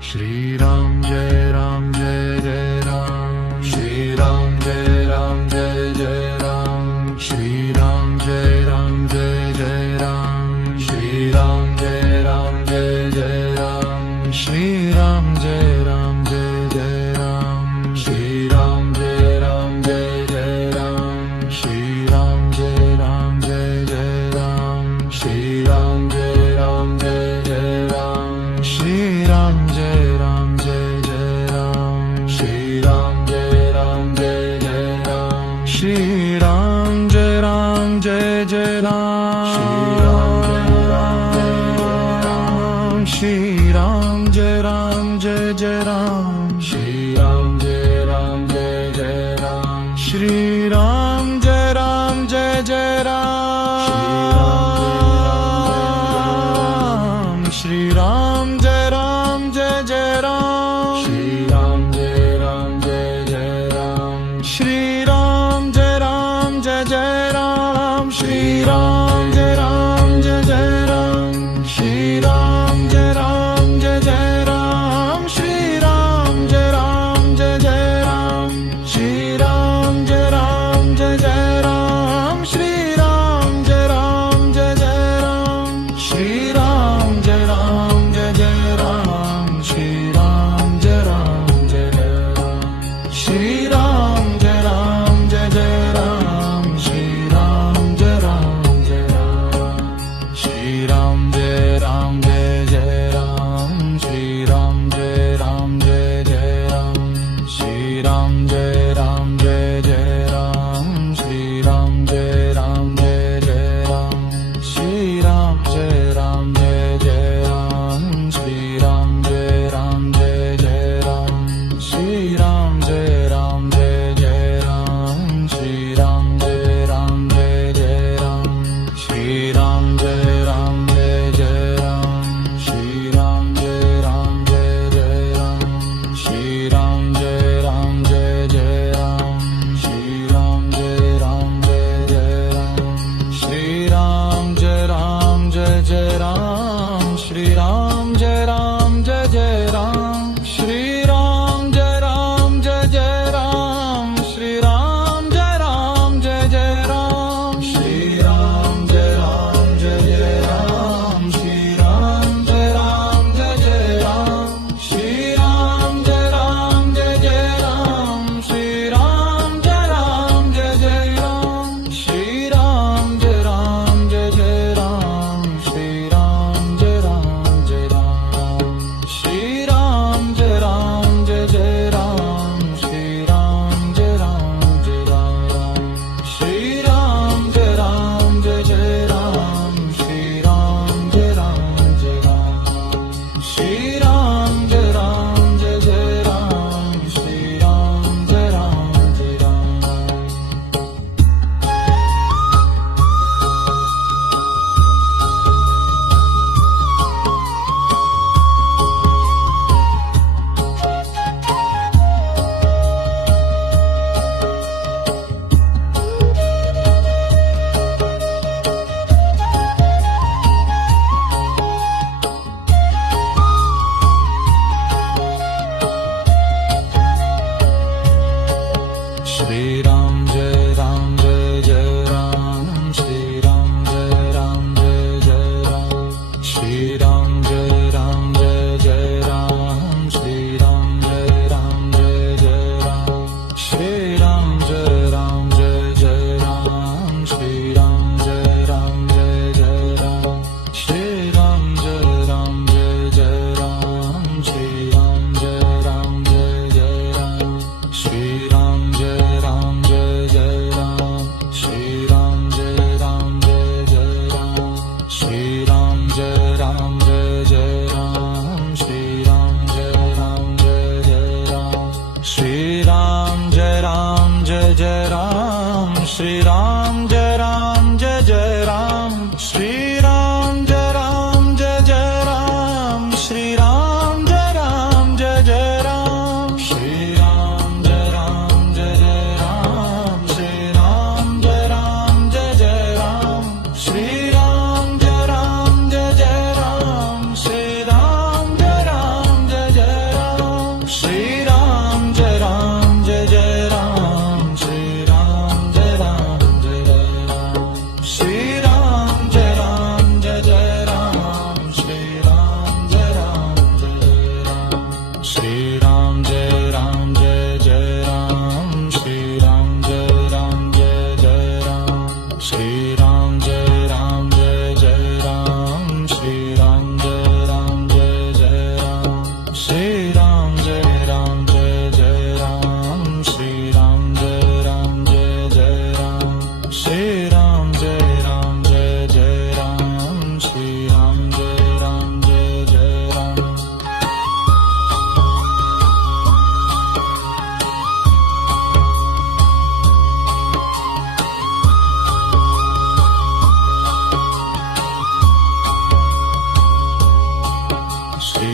Shri Ram Jai Ram Jai Jai Ram. Shri Ram Jai Ram Jai Jai Ram. Shri Ram Jai Ram Jai Jai Ram. Shri Ram Jai Ram Jai Jai Ram. Shri Ram Jai Ram Jai Jai Ram. Shri Ram Jai Ram Jai Jai Ram. Shri Ram Jai Ram Jai Jai Ram. Shri Ram Jai Ram Jai Jai Ram. Shri Ram Jai Ram Jai Jai Ram. Shri Ram Jai Ram Jai Jai Ram. Shri Ram Jai Ram Jai Jai Ram. Shri Ram Jai Ram Jai Jai Ram. Shri Ram Jai Ram Jai Jai Ram. Shri Ram Jai Ram Jai Jai Ram. Shri Ram Jai Ram Jai Jai Ram. Shri Ram Jai Ram Jai Jai Ram. Shri Ram Jai Ram Jai Jai Ram. Shri Ram Jai Ram Jai Jai Ram. Shri Ram Jai Ram Jai Jai Ram. Shri Ram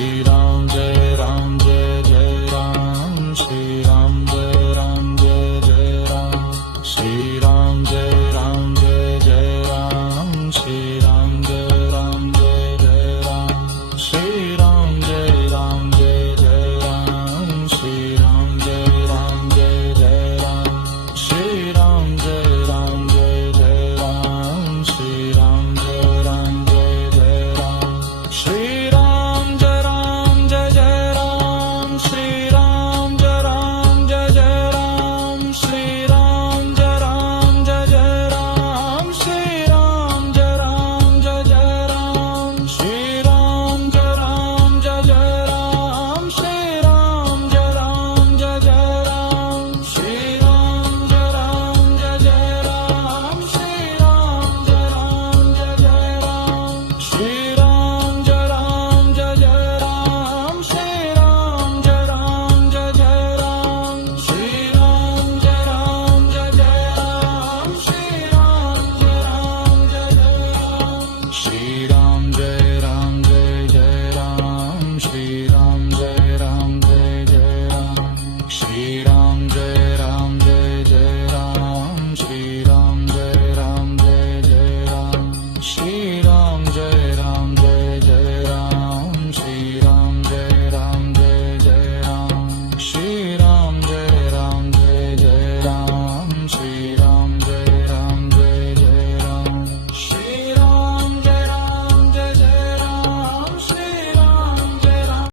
Shri Ram